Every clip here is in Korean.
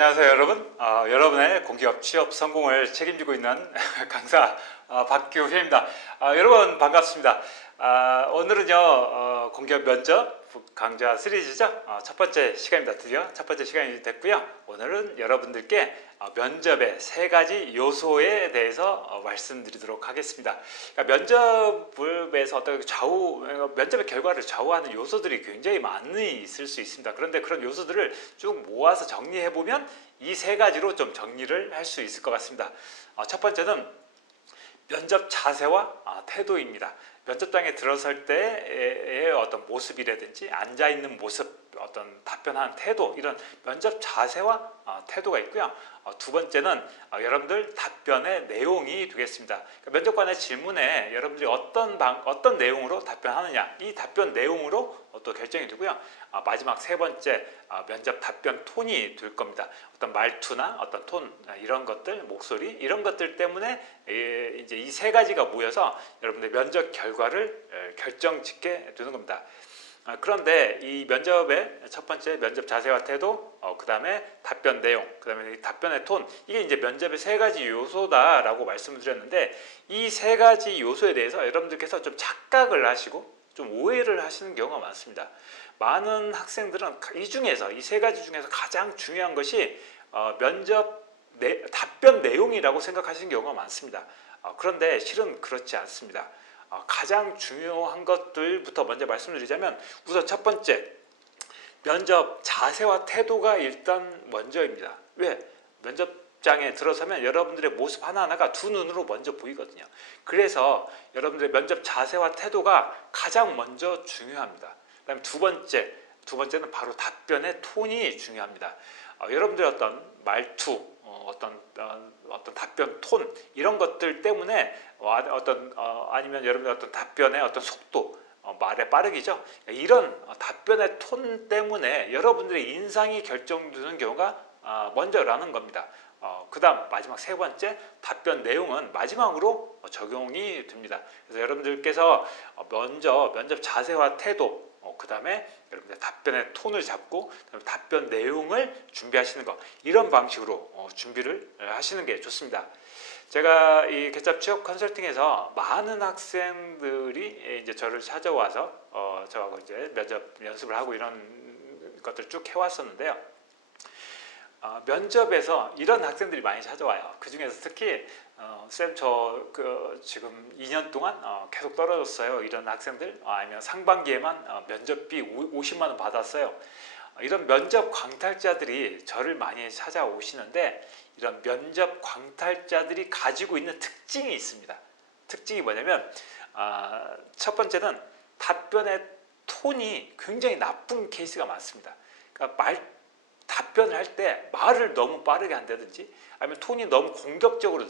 안녕하세요 여러분. 여러분의 공기업 취업 성공을 책임지고 있는 강사 박규회입니다. 여러분 반갑습니다. 오늘은요 공기업 면접 강좌 시리즈죠. 첫 번째 시간입니다. 드디어 첫 번째 시간이 됐고요. 오늘은 여러분들께 면접의 세 가지 요소에 대해서 말씀드리도록 하겠습니다. 그러니까 면접에서 어떤 면접의 결과를 좌우하는 요소들이 굉장히 많이 있을 수 있습니다. 그런데 그런 요소들을 쭉 모아서 정리해 보면 이 세 가지로 좀 정리를 할 수 있을 것 같습니다. 첫 번째는 면접 자세와 태도입니다. 면접장에 들어설 때의 어떤 모습이라든지 앉아있는 모습, 어떤 답변하는 태도, 이런 면접 자세와 태도가 있고요. 두 번째는 여러분들 답변의 내용이 되겠습니다. 그러니까 면접관의 질문에 여러분들이 어떤 내용으로 답변하느냐, 이 답변 내용으로 또 결정이 되고요. 마지막 세 번째, 면접 답변 톤이 될 겁니다. 어떤 말투나 어떤 톤, 이런 것들, 목소리, 이런 것들 때문에 이제 이 세 가지가 모여서 여러분들 면접 결과를 결정짓게 되는 겁니다. 그런데 이 면접의 첫 번째 면접 자세와 태도, 그 다음에 답변 내용, 그 다음에 답변의 톤, 이게 이제 면접의 세 가지 요소다라고 말씀을 드렸는데, 이 세 가지 요소에 대해서 여러분들께서 좀 착각을 하시고 좀 오해를 하시는 경우가 많습니다. 많은 학생들은 이 세 가지 중에서 가장 중요한 것이 답변 내용이라고 생각하시는 경우가 많습니다. 그런데 실은 그렇지 않습니다. 가장 중요한 것들부터 먼저 말씀드리자면, 우선 첫 번째, 면접 자세와 태도가 일단 먼저입니다. 왜? 면접장에 들어서면 여러분들의 모습 하나하나가 두 눈으로 먼저 보이거든요. 그래서 여러분들의 면접 자세와 태도가 가장 먼저 중요합니다. 그다음에 두 번째는 바로 답변의 톤이 중요합니다. 여러분들의 어떤 말투, 어떤 답변 톤, 이런 것들 때문에 아니면 여러분의 어떤 답변의 어떤 속도, 말의 빠르기죠. 이런 답변의 톤 때문에 여러분들의 인상이 결정되는 경우가 먼저라는 겁니다. 그 다음 마지막 세 번째, 답변 내용은 마지막으로 적용이 됩니다. 그래서 여러분들께서 먼저 면접 자세와 태도, 그 다음에 여러분들 답변의 톤을 잡고 답변 내용을 준비하시는 것, 이런 방식으로 준비를 하시는 게 좋습니다. 제가 이 개잡 취업 컨설팅에서 많은 학생들이 이제 저를 찾아와서 저하고 이제 면접 연습을 하고 이런 것들을 쭉 해왔었는데요. 면접에서 이런 학생들이 많이 찾아와요. 그 중에서 특히 쌤 지금 2년 동안 계속 떨어졌어요, 이런 학생들. 아니면 상반기에만 면접비 50만 원 받았어요. 이런 면접 광탈자들이 저를 많이 찾아오시는데, 이런 면접 광탈자들이 가지고 있는 특징이 있습니다. 특징이 뭐냐면, 첫 번째는 답변의 톤이 굉장히 나쁜 케이스가 많습니다. 그러니까 답변을 할 때 말을 너무 빠르게 한다든지, 아니면 톤이 너무 공격적으로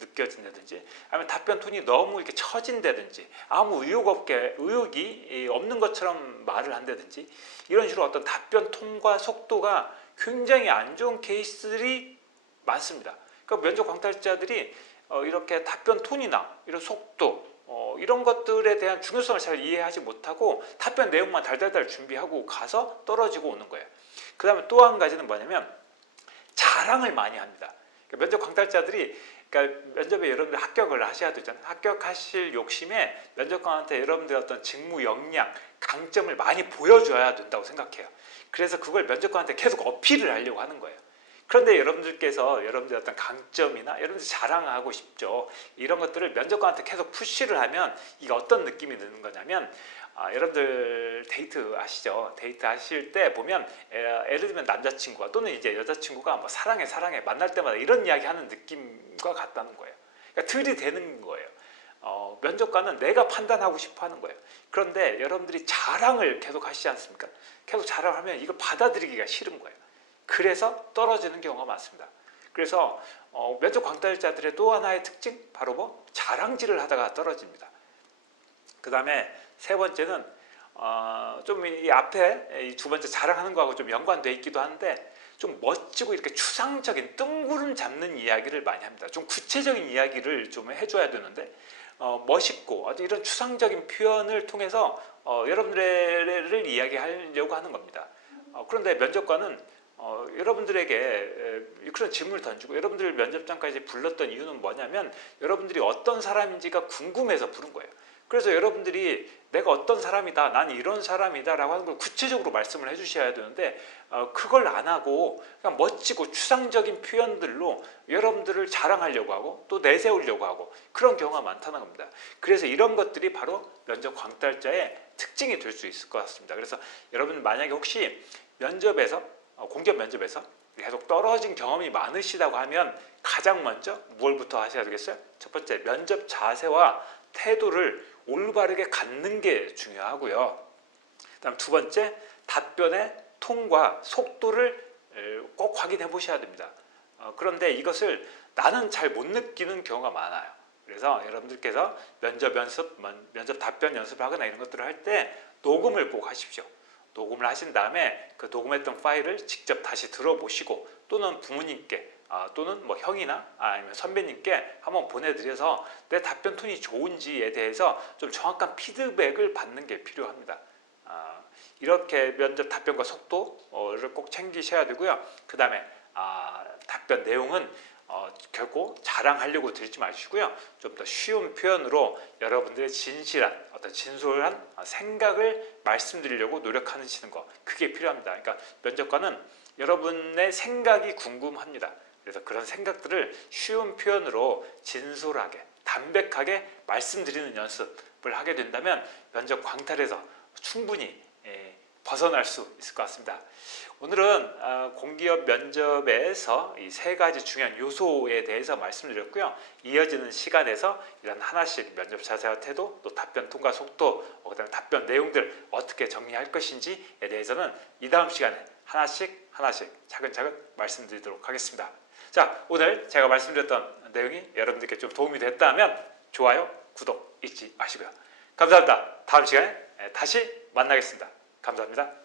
느껴진다든지, 아니면 답변 톤이 너무 이렇게 처진다든지, 아무 의욕이 없는 것처럼 말을 한다든지, 이런 식으로 어떤 답변 톤과 속도가 굉장히 안 좋은 케이스들이 많습니다. 그러니까 면접 광탈자들이 이렇게 답변 톤이나 이런 속도, 이런 것들에 대한 중요성을 잘 이해하지 못하고 답변 내용만 달달달 준비하고 가서 떨어지고 오는 거예요. 그 다음에 또 한 가지는 뭐냐면, 자랑을 많이 합니다. 그러니까 면접 광탈자들이, 그러니까 면접에 여러분들 합격을 하셔야 되잖아요. 합격하실 욕심에 면접관한테 여러분들 어떤 직무 역량, 강점을 많이 보여줘야 된다고 생각해요. 그래서 그걸 면접관한테 계속 어필을 하려고 하는 거예요. 그런데 여러분들께서 여러분들의 어떤 강점이나 여러분들 자랑하고 싶죠. 이런 것들을 면접관한테 계속 푸시를 하면 이게 어떤 느낌이 드는 거냐면, 여러분들 데이트 아시죠? 데이트 하실 때 보면 예를 들면 남자친구가 또는 이제 여자친구가 뭐 사랑해 만날 때마다 이런 이야기 하는 느낌과 같다는 거예요. 그러니까 들이대는 거예요. 면접관은 내가 판단하고 싶어 하는 거예요. 그런데 여러분들이 자랑을 계속 하시지 않습니까? 계속 자랑을 하면 이걸 받아들이기가 싫은 거예요. 그래서 떨어지는 경우가 많습니다. 그래서 면접 광탈자들의 또 하나의 특징, 바로 자랑질을 하다가 떨어집니다. 그 다음에 세 번째는 좀 이 앞에 이 두 번째 자랑하는 거하고 좀 연관돼 있기도 한데, 좀 멋지고 이렇게 추상적인 뜬구름 잡는 이야기를 많이 합니다. 좀 구체적인 이야기를 좀 해줘야 되는데, 멋있고 아주 이런 추상적인 표현을 통해서 여러분들을 이야기하려고 하는 겁니다. 그런데 면접관은 여러분들에게 그런 질문을 던지고 여러분들 면접장까지 불렀던 이유는 뭐냐면 여러분들이 어떤 사람인지가 궁금해서 부른 거예요. 그래서 여러분들이 내가 어떤 사람이다, 난 이런 사람이다 라고 하는 걸 구체적으로 말씀을 해주셔야 되는데 그걸 안 하고 그냥 멋지고 추상적인 표현들로 여러분들을 자랑하려고 하고 또 내세우려고 하고 그런 경우가 많다는 겁니다. 그래서 이런 것들이 바로 면접 광탈자의 특징이 될 수 있을 것 같습니다. 그래서 여러분 만약에 혹시 면접에서 공기업 면접에서 계속 떨어진 경험이 많으시다고 하면 가장 먼저 무엇부터 하셔야 되겠어요? 첫 번째, 면접 자세와 태도를 올바르게 갖는 게 중요하고요. 그다음 두 번째, 답변의 톤과 속도를 꼭 확인해 보셔야 됩니다. 그런데 이것을 나는 잘 못 느끼는 경우가 많아요. 그래서 여러분들께서 면접 답변 연습을 하거나 이런 것들을 할 때 녹음을 꼭 하십시오. 녹음을 하신 다음에 그 녹음했던 파일을 직접 다시 들어보시고 또는 부모님께 또는 뭐 형이나 아니면 선배님께 한번 보내드려서 내 답변 톤이 좋은지에 대해서 좀 정확한 피드백을 받는 게 필요합니다. 이렇게 면접 답변과 속도를 꼭 챙기셔야 되고요. 그 다음에 답변 내용은 결코 자랑하려고 드리지 마시고요. 좀 더 쉬운 표현으로 여러분들의 진실한 어떤 진솔한 생각을 말씀드리려고 노력하시는 거, 그게 필요합니다. 그러니까 면접관은 여러분의 생각이 궁금합니다. 그래서 그런 생각들을 쉬운 표현으로 진솔하게 담백하게 말씀드리는 연습을 하게 된다면 면접 광탈에서 충분히 벗어날 수 있을 것 같습니다. 오늘은 공기업 면접에서 이 세 가지 중요한 요소에 대해서 말씀드렸고요. 이어지는 시간에서 이런 하나씩 면접 자세와 태도, 또 답변 톤과 속도, 그다음에 답변 내용들 어떻게 정리할 것인지에 대해서는 이 다음 시간에 하나씩 차근차근 말씀드리도록 하겠습니다. 자, 오늘 제가 말씀드렸던 내용이 여러분들께 좀 도움이 됐다면 좋아요, 구독 잊지 마시고요. 감사합니다. 다음 시간에 다시 만나겠습니다. 감사합니다.